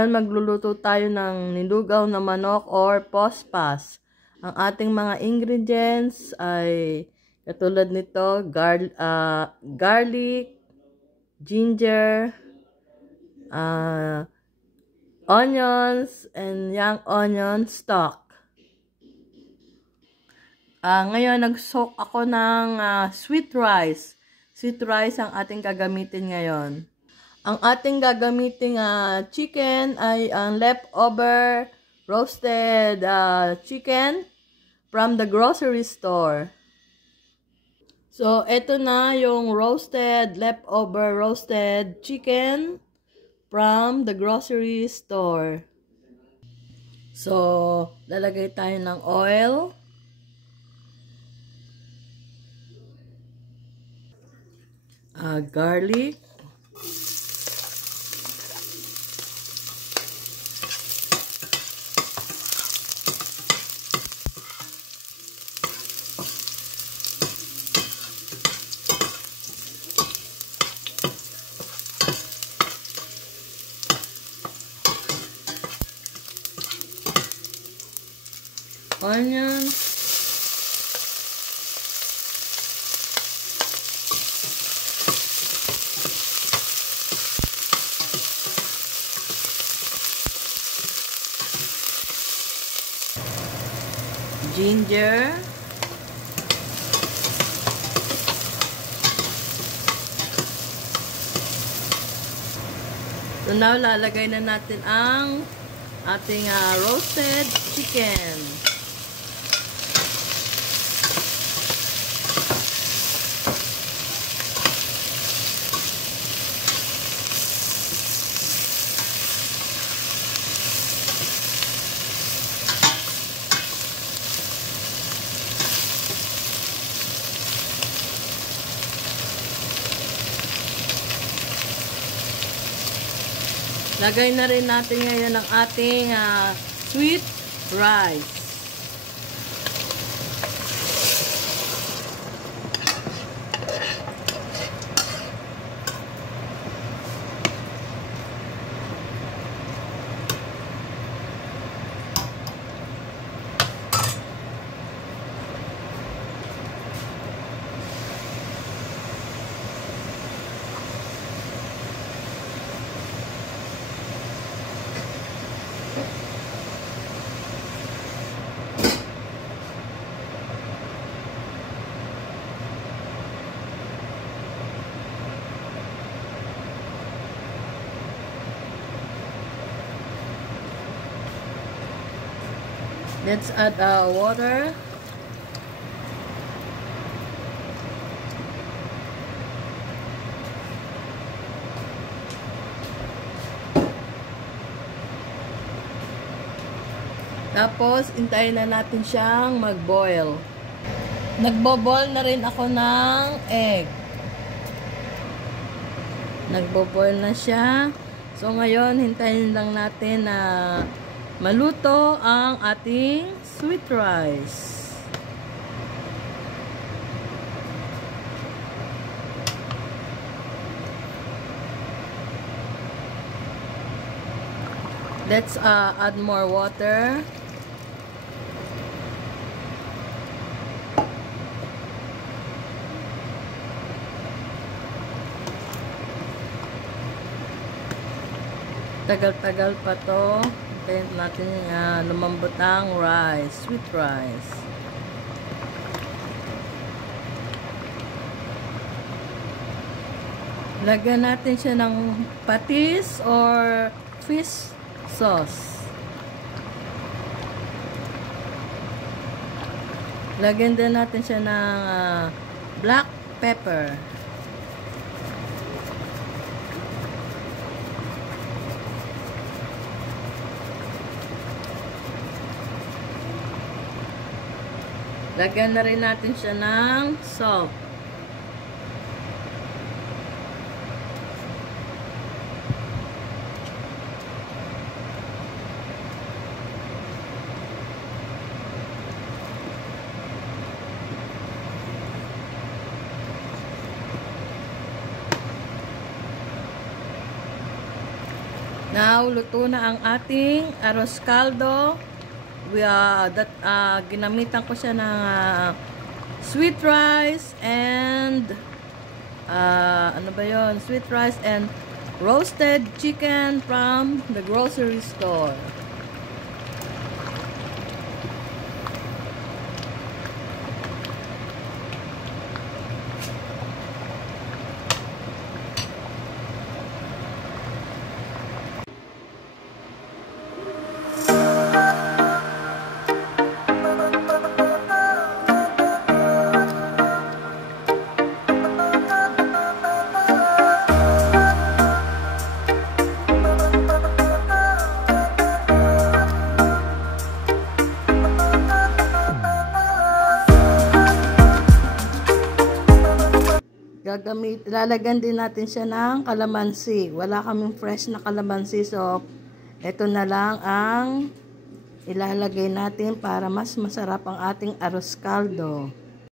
Ngayon, magluluto tayo ng nilugaw na manok or pospas. Ang ating mga ingredients ay katulad nito, garlic, ginger, onions, and young onion stock. Ngayon, nag-soak ako ng sweet rice. Sweet rice ang ating gagamitin ngayon. Ang ating gagamiting chicken ay ang leftover roasted chicken from the grocery store. So, ito na yung leftover roasted chicken from the grocery store. So, lalagay tayo ng oil. Garlic. Onion, ginger, so now lalagay na natin ang ating roasted chicken. Lagay na rin natin ngayon ang ating sweet rice. Let's add water. Tapos, hintayin na natin siyang mag-boil. Nagbo-boil na rin ako ng egg. Nagbo-boil na siya. So, ngayon, hintayin lang natin na maluto ang ating sweet rice. Let's add more water. Tagal-tagal pa to. Hintayin natin lumambot ang rice, sweet rice. Lagyan natin siya ng patis or fish sauce. Lagyan din natin siya ng black pepper. Lagyan na rin natin siya ng salt. Now, luto na ang ating arroz caldo. Ginamitan ko siya ng sweet rice and ano ba yun? Sweet rice and roasted chicken from the grocery store. Lalagyan din natin siya ng kalamansi. Wala kaming fresh na kalamansi, so ito na lang ang ilalagay natin para mas masarap ang ating arroz caldo.